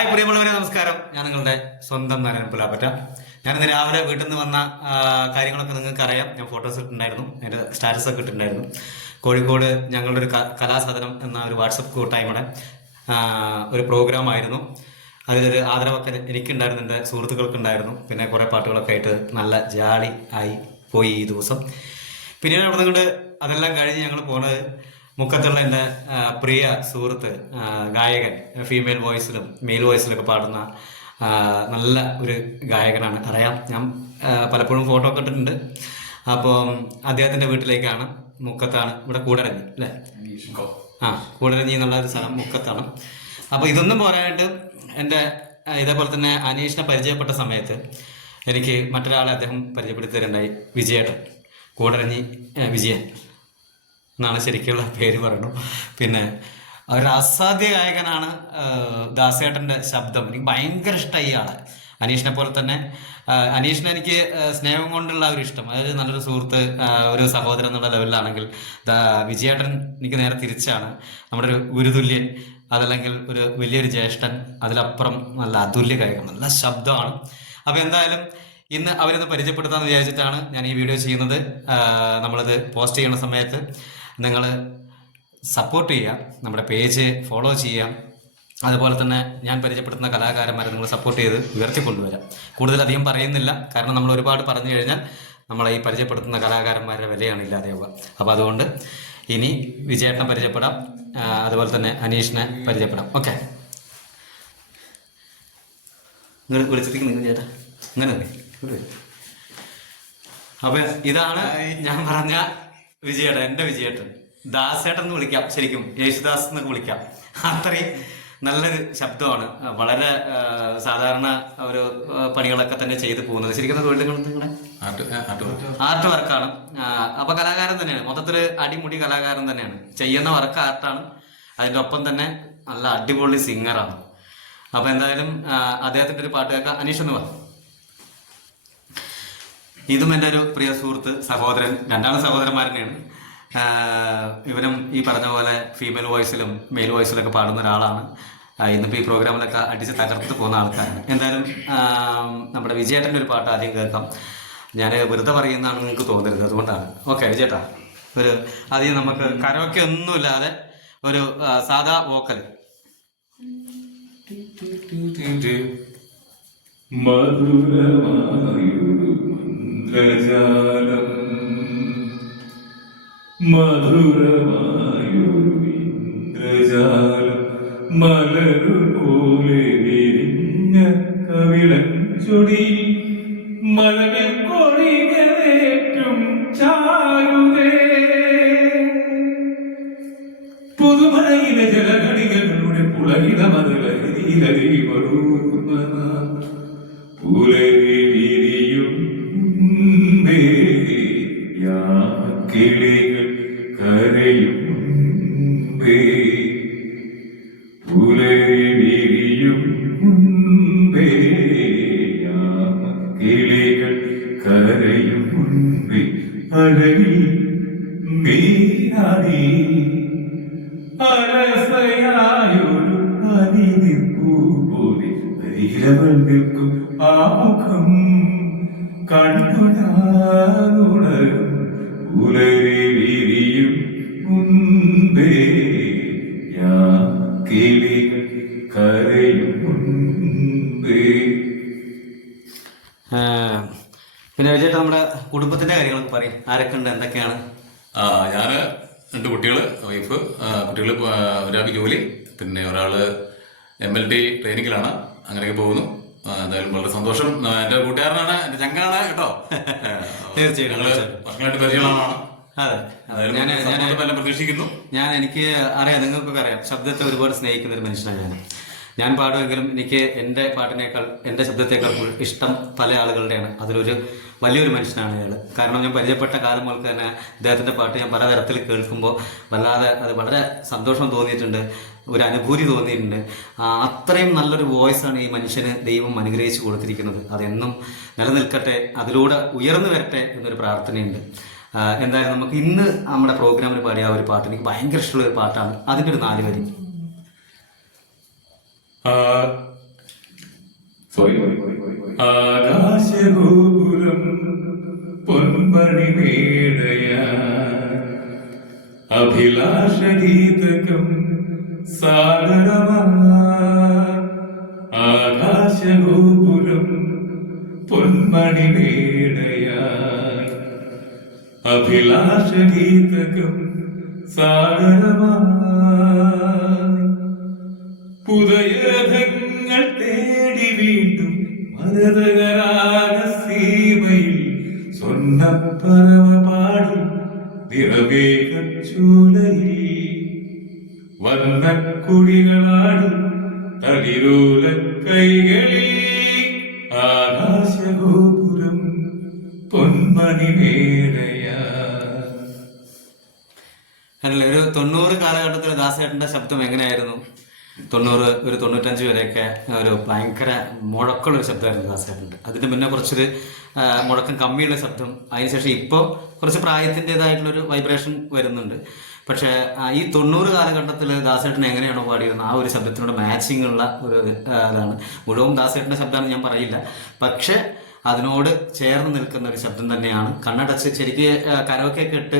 Hi പ്രിയമുള്ളവരെ നമസ്കാരം. ഞാൻ നിങ്ങളുടെ സ്വന്തം നരൻ പുലാപ്പറ്റ. ഇന്ന് രാവിലെ വീട്ടിൽ നിന്ന് വന്ന കാര്യങ്ങളൊക്കെ നിങ്ങൾക്ക് അറിയാം. ഞാൻ ഫോട്ടോസ് ഇട്ടിട്ടുണ്ടായിരുന്നു. എന്റെ സ്റ്റാറ്റസ് ഒക്കെ ഇട്ടിട്ടുണ്ടായിരുന്നു. കോഴിക്കോട് ഞങ്ങളുടെ ഒരു കലാസാധനം എന്ന ഒരു വാട്സപ്പ് കൂട്ടായ്മയുടെ ഒരു പ്രോഗ്രാം ആയിരുന്നു. അതിലൊരു ആദരവൊക്കെ എനിക്കുണ്ടായിരുന്നു എന്റെ സുഹൃത്തുക്കൾക്കുണ്ടായിരുന്നു. പിന്നെ കുറേ പാട്ടുകളൊക്കെ ആയിട്ട് നല്ല ജാളി ആയി പോയി ഈ ദിവസം. പിന്നീട് അവിടെ നിന്നുകൊണ്ട് അതെല്ലാം കഴിഞ്ഞ് ഞങ്ങൾ പോണത് മുക്കത്തുള്ള എന്റെ പ്രിയ സുഹൃത്ത് ഗായകൻ ഫീമെയിൽ വോയിസിലും മെയിൽ വോയിസിലൊക്കെ പാടുന്ന നല്ല ഒരു ഗായകനാണ്. അറിയാം. ഞാൻ പലപ്പോഴും ഫോട്ടോ ഒക്കെ ഇട്ടിട്ടുണ്ട്. അപ്പോൾ അദ്ദേഹത്തിന്റെ വീട്ടിലേക്കാണ് മുക്കത്താണ് ഇവിടെ കൂടരഞ്ഞി അല്ലേ? ആ കൂടരഞ്ഞി എന്നുള്ള ഒരു സ്ഥലം മുക്കത്താണ് അപ്പോൾ ഇതൊന്നും പോരാനായിട്ട് എന്റെ ഇതേപോലെ തന്നെ അനീഷിനെ പരിചയപ്പെട്ട സമയത്ത് എനിക്ക് മറ്റൊരാളെ അദ്ദേഹം പരിചയപ്പെടുത്തി തരുണ്ടായി വിജയേട്ടൻ. കൂടരഞ്ഞി വിജയൻ. എന്നാണ് ശരിക്കുള്ള പേര് പറയുന്നു പിന്നെ ഒരു അസാധ്യ ഗായകനാണ് ദാസേട്ടന്റെ ശബ്ദം. എനിക്ക് ഭയങ്കര ഇഷ്ടമായി ആളെ. അനീഷിനെ പോലെ തന്നെ അനീഷിനെ എനിക്ക് സ്നേഹം കൊണ്ടുള്ള ഒരു ഇഷ്ടം. അതായത് നല്ലൊരു സുഹൃത്ത് ഒരു സഹോദരൻ എന്നുള്ള ലെവലിലാണെങ്കിൽ വിജയേട്ടൻ എനിക്ക് നേരെ തിരിച്ചാണ്. നമ്മുടെ ഒരു ഗുരുതുല്യൻ അതല്ലെങ്കിൽ ഒരു വലിയൊരു ജ്യേഷ്ഠൻ അതിലപ്പുറം നല്ല അതുല്യ കായികം നല്ല ശബ്ദമാണ്. അപ്പോൾ എന്തായാലും ഇന്ന് അവരൊന്ന് പരിചയപ്പെടുത്താമെന്ന് വിചാരിച്ചിട്ടാണ് ഞാൻ ഈ വീഡിയോ ചെയ്യുന്നത്. നമ്മളിത് പോസ്റ്റ് ചെയ്യുന്ന സമയത്ത് നിങ്ങൾ സപ്പോർട്ട് ചെയ്യുക നമ്മുടെ പേജ് ഫോളോ ചെയ്യാം. അതുപോലെ തന്നെ ഞാൻ പരിചയപ്പെടുത്തുന്ന കലാകാരന്മാരെ നിങ്ങൾ സപ്പോർട്ട് ചെയ്ത് ഉയർത്തിക്കൊണ്ടുവരാം. കൂടുതൽ അധികം പറയുന്നില്ല കാരണം നമ്മൾ ഒരുപാട് പറഞ്ഞു കഴിഞ്ഞാൽ നമ്മളെ ഈ പരിചയപ്പെടുത്തുന്ന കലാകാരന്മാരുടെ വിലയാണ് ഇല്ലാതെയാവുക. അപ്പോൾ അതുകൊണ്ട് ഇനി വിജയേട്ടനെ പരിചയപ്പെടാം അതുപോലെ തന്നെ അനീഷിനെ പരിചയപ്പെടാം. ഓക്കെ നിങ്ങൾ വിളിച്ചിരിക്കുന്നു നിങ്ങൾ ചേട്ടാ. അങ്ങനെ ഇതാണ് ഞാൻ പറഞ്ഞ വിജയേട്ടൻ എന്റെ വിജയേട്ടൻ. ദാസേട്ടൻ എന്ന് വിളിക്കാം ശരിക്കും യേശുദാസ് എന്നൊക്കെ വിളിക്കാം. അത്രയും നല്ലൊരു ശബ്ദമാണ്. വളരെ സാധാരണ ഒരു പണികളൊക്കെ തന്നെ ചെയ്തു പോകുന്നത്. ശരിക്കും നിങ്ങളുടെ ആർട്ട് വർക്കാണ് അപ്പൊ കലാകാരൻ തന്നെയാണ്. മൊത്തത്തിൽ അടിമുടി കലാകാരൻ തന്നെയാണ്. ചെയ്യുന്ന വർക്ക് ആർട്ടാണ്. അതിന്റെ ഒപ്പം തന്നെ നല്ല അടിപൊളി സിംഗറാണ് അപ്പൊ എന്തായാലും അദ്ദേഹത്തിന്റെ ഒരു പാട്ട് കേൾക്കാം. അനീഷ് എന്ന് പറ ഇതും എന്റെ ഒരു പ്രിയ സുഹൃത്ത് സഹോദരൻ രണ്ടാണ് സഹോദരന്മാർ തന്നെയാണ്. ഇവരും ഈ പറഞ്ഞ പോലെ ഫീമെയിൽ വോയിസിലും മെയിൽ വോയിസിലൊക്കെ പാടുന്ന ഒരാളാണ്. ഇന്നിപ്പോൾ ഈ പ്രോഗ്രാമിലൊക്കെ അടിച്ച് തകർത്ത് പോകുന്ന ആൾക്കാരാണ്. എന്തായാലും നമ്മുടെ വിജയേട്ടന്റെ ഒരു പാട്ട് ആദ്യം കേൾക്കാം. ഞാൻ വെറുതെ പറയുന്നതാണ് നിങ്ങൾക്ക് തോന്നരുത് അതുകൊണ്ടാണ്. ഓക്കെ വിജയേട്ടാ ഒരു ആദ്യം നമുക്ക് കരോക്കെ ഒന്നുമില്ലാതെ ഒരു സാധാ വോക്കൽ മധുരമായൊരു മന്ത്രജാലം മധുരമായൊരു ഇന്ദ്രജാലം മലരു പോലെ വിരിഞ്ഞ കവിളൻ ചൊടി കരയും മുൻപേ അഴകി നീരാടി അലസയായൊരു അതിഥിപ്പൂ പോലെ ധൈര്യവൾ നിൽക്കും ആ മുഖം കണ്ടു ഞാനുണരും പുലരി വിരിയും മുൻപേ കുടുംബത്തിന്റെ കാര്യങ്ങളൊക്കെ പറയും. ആരൊക്കെ ഉണ്ട് എന്തൊക്കെയാണ് ഞാൻ രണ്ട് കുട്ടികൾ വൈഫ് കുട്ടികൾ ഒരാൾക്ക് ജോലി പിന്നെ ഒരാൾ എം എൽ ടി ട്രെയിനിങ്ങിലാണ് അങ്ങനെയൊക്കെ പോകുന്നു. എന്തായാലും വളരെ സന്തോഷം. എന്റെ കൂട്ടുകാരനാണ് എന്റെ ചങ്കാണ് കേട്ടോ. തീർച്ചയായിട്ടും. വർഷങ്ങളായിട്ട് പരിചയമാണ് പ്രതീക്ഷിക്കുന്നു. ഞാൻ എനിക്ക് അറിയാം നിങ്ങൾക്കൊക്കെ അറിയാം. ശബ്ദത്തെ ഒരുപാട് സ്നേഹിക്കുന്ന ഒരു മനുഷ്യനാണ് ഞാൻ. ഞാൻ പാടുമെങ്കിലും എനിക്ക് എന്റെ പാട്ടിനേക്കാൾ എന്റെ ശബ്ദത്തേക്കാൾ ഇഷ്ടം പല ആളുകളുടെയാണ്. അതിലൊരു വലിയൊരു മനുഷ്യനാണ് അയാൾ. കാരണം ഞാൻ പരിചയപ്പെട്ട കാലം മുതൽ തന്നെ അദ്ദേഹത്തിന്റെ പാട്ട് ഞാൻ പലതരത്തിൽ കേൾക്കുമ്പോൾ വല്ലാതെ അത് വളരെ സന്തോഷം തോന്നിയിട്ടുണ്ട് ഒരു അനുഭൂതി തോന്നിയിട്ടുണ്ട്. അത്രയും നല്ലൊരു വോയിസാണ് ഈ മനുഷ്യന് ദൈവം അനുഗ്രഹിച്ചു കൊടുത്തിരിക്കുന്നത്. അതെന്നും നിലനിൽക്കട്ടെ അതിലൂടെ ഉയർന്നു വരട്ടെ എന്നൊരു പ്രാർത്ഥനയുണ്ട്. എന്തായാലും നമുക്ക് ഇന്ന് നമ്മുടെ പ്രോഗ്രാമിൽ പാടിയ ഒരു പാട്ട് എനിക്ക് ഭയങ്കര ഇഷ്ടമുള്ള ഒരു പാട്ടാണ്. അതിന്റെ ഒരു നാല് വരി. ആ, പോയി ആകാശഗോപുരം പൊന്മണി അഭിലാഷ അഭിലാഷഗീതകം സാഗരമാ ആകാശഗോപുരം പൊന്മണി മേടയ അഭിലാഷഗീതകം സാഗരമാ പുതയരഥങ്ങൾ തേടി വീണ്ടും മരതകരാഗ സ്വർണപ്പറവ പാടും വന്ന കുടികളാടി തളിരൂല കൈകളിൽ ആകാശഗോപുരം പൊന്മണി മേടയാ അല്ല ഒരു തൊണ്ണൂറ് കാലഘട്ടത്തിൽ ദാസേട്ടന്റെ ശബ്ദം എങ്ങനെയായിരുന്നു? തൊണ്ണൂറ് ഒരു തൊണ്ണൂറ്റഞ്ച് വരെയൊക്കെ ഒരു ഭയങ്കര മുഴക്കമുള്ള ഒരു ശബ്ദമായിരുന്നു ദാസേട്ടന്റെ. അതിന് മുന്നേ കുറച്ചൊരു മുഴക്കം കമ്മിയുള്ള ശബ്ദം. അതിനുശേഷം ഇപ്പോൾ കുറച്ച് പ്രായത്തിന്റെതായിട്ടുള്ളൊരു വൈബ്രേഷൻ വരുന്നുണ്ട്. പക്ഷേ ഈ തൊണ്ണൂറ് കാലഘട്ടത്തിൽ ദാസേട്ടൻ എങ്ങനെയാണോ പാടിയിരുന്നത്? ആ ഒരു ശബ്ദത്തിനോട് മാച്ചിങ് ഉള്ള ഒരു ഇതാണ് മുഴുവൻ ദാസേട്ടന്റെ ശബ്ദമാണ് ഞാൻ പറയില്ല. പക്ഷേ അതിനോട് ചേർന്ന് നിൽക്കുന്ന ഒരു ശബ്ദം തന്നെയാണ്. കണ്ണടച്ച് ശരിക്ക് കരവൊക്കെ ഒക്കെ ഇട്ട്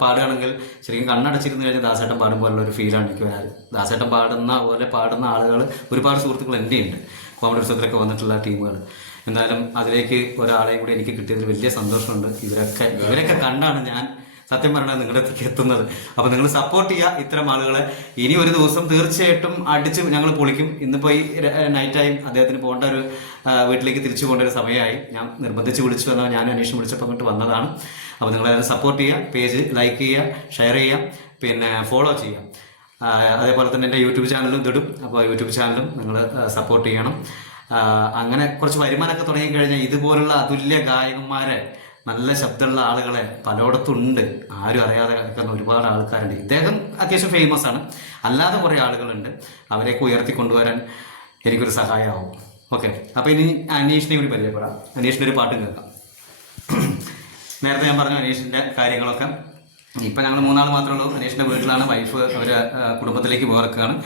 പാടുകയാണെങ്കിൽ ശരിക്കും കണ്ണടച്ചിരുന്ന് കഴിഞ്ഞാൽ ദാസേട്ടൻ പാടുമ്പോലുള്ള ഒരു ഫീലാണ് എനിക്ക് വരാറ്. ദാസേട്ടൻ പാടുന്ന പോലെ പാടുന്ന ആളുകൾ ഒരുപാട് സുഹൃത്തുക്കൾ എന്റെ ഉണ്ട്. കോമഡി ഉത്സവത്തിലൊക്കെ വന്നിട്ടുള്ള ടീമുകൾ എന്തായാലും അതിലേക്ക് ഒരാളെയും കൂടി എനിക്ക് കിട്ടിയതിൽ വലിയ സന്തോഷമുണ്ട്. ഇവരൊക്കെ ഇവരൊക്കെ കണ്ടാണ് ഞാൻ സത്യം പറഞ്ഞാൽ നിങ്ങളുടെ അടുത്തേക്ക് എത്തുന്നത്. അപ്പൊ നിങ്ങൾ സപ്പോർട്ട് ചെയ്യുക ഇത്തരം ആളുകളെ. ഇനി ഒരു ദിവസം തീർച്ചയായിട്ടും അടിച്ച് ഞങ്ങൾ പൊളിക്കും. ഇന്നിപ്പോ ഈ നൈറ്റ് ടൈം അദ്ദേഹത്തിന് പോകേണ്ട ഒരു വീട്ടിലേക്ക് തിരിച്ചു പോകേണ്ട ഒരു സമയമായി. ഞാൻ നിർബന്ധിച്ച് വിളിച്ചു വന്നാൽ ഞാൻ അന്വേഷണം വിളിച്ചപ്പോൾ അങ്ങോട്ട് വന്നതാണ്. അപ്പോൾ നിങ്ങൾ സപ്പോർട്ട് ചെയ്യുക പേജ് ലൈക്ക് ചെയ്യുക ഷെയർ ചെയ്യുക പിന്നെ ഫോളോ ചെയ്യുക അതേപോലെ തന്നെ എന്റെ യൂട്യൂബ് ചാനലും ഇതിടും. അപ്പോൾ യൂട്യൂബ് ചാനലും നിങ്ങൾ സപ്പോർട്ട് ചെയ്യണം. അങ്ങനെ കുറച്ച് വരുമാനമൊക്കെ തുടങ്ങിക്കഴിഞ്ഞാൽ ഇതുപോലുള്ള അതുല്യ ഗായകന്മാരെ നല്ല ശബ്ദമുള്ള ആളുകളെ പലയിടത്തും ഉണ്ട് ആരും അറിയാതെ കിടക്കുന്ന ഒരുപാട് ആൾക്കാരുണ്ട്. ഇദ്ദേഹം അത്യാവശ്യം ഫേമസ് ആണ്. അല്ലാതെ കുറേ ആളുകളുണ്ട്. അവരെയൊക്കെ ഉയർത്തി കൊണ്ടുവരാൻ എനിക്കൊരു സഹായമാവും. ഓക്കെ. അപ്പോൾ ഇനി അനീഷിനെ കൂടി പരിചയപ്പെടാം. അനീഷിന്റെ ഒരു പാട്ടും കേൾക്കാം. നേരത്തെ ഞാൻ പറഞ്ഞു അനീഷിന്റെ കാര്യങ്ങളൊക്കെ. ഇപ്പം ഞങ്ങൾ മൂന്നാൾ മാത്രമേ ഉള്ളൂ. അനീഷിന്റെ വീട്ടിലാണ് വൈഫ് അവർ കുടുംബത്തിലേക്ക് പോർക്കുകയാണ്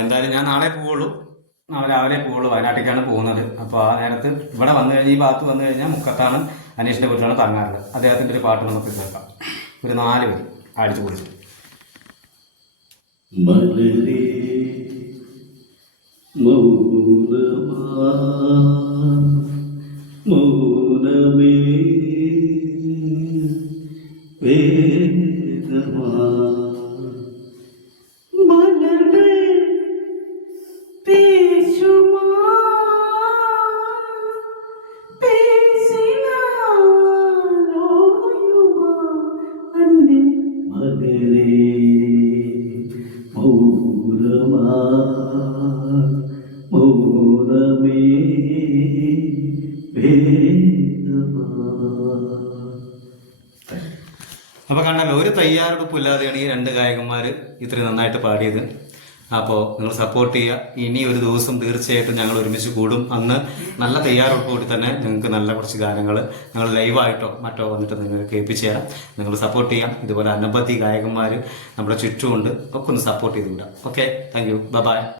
എന്തായാലും ഞാൻ നാളെ പോവുള്ളൂ. നാളെ രാവിലെ പോകുള്ളൂ വയനാട്ടിലേക്കാണ് പോകുന്നത്. അപ്പോൾ ആ നേരത്ത് ഇവിടെ വന്നു കഴിഞ്ഞ് ഈ ഭാഗത്ത് വന്നു കഴിഞ്ഞാൽ മുക്കത്താണ് അനീഷിന്റെ വീട്ടിലാണ് തങ്ങാറുള്ളത്. അദ്ദേഹത്തിന്റെ ഒരു പാട്ട് നമുക്ക് കേൾക്കാം. ഒരു നാല് പേര് അടിച്ചു പൊളിച്ചു. മൗനമേ വേദമാ. കണ്ടല്ലോ ഒരു തയ്യാറെടുപ്പില്ലാതെയാണ് ഈ രണ്ട് ഗായകന്മാർ ഇത്രയും നന്നായിട്ട് പാടിയത്. അപ്പോൾ നിങ്ങൾ സപ്പോർട്ട് ചെയ്യുക. ഇനി ഒരു ദിവസം തീർച്ചയായിട്ടും ഞങ്ങൾ ഒരുമിച്ച് കൂടും. അന്ന് നല്ല തയ്യാറെടുപ്പോടി തന്നെ നിങ്ങൾക്ക് നല്ല കുറച്ച് ഗാനങ്ങൾ ഞങ്ങൾ ലൈവായിട്ടോ മറ്റോ വന്നിട്ട് നിങ്ങൾക്ക് കേൾപ്പിച്ചു തരാം. നിങ്ങൾ സപ്പോർട്ട് ചെയ്യാം. ഇതുപോലെ അനവധി ഗായകന്മാർ നമ്മുടെ ചുറ്റുമുണ്ട്. ഒക്കെ ഒന്ന് സപ്പോർട്ട് ചെയ്ത് വിടാം ഓക്കെ താങ്ക് യു ബൈ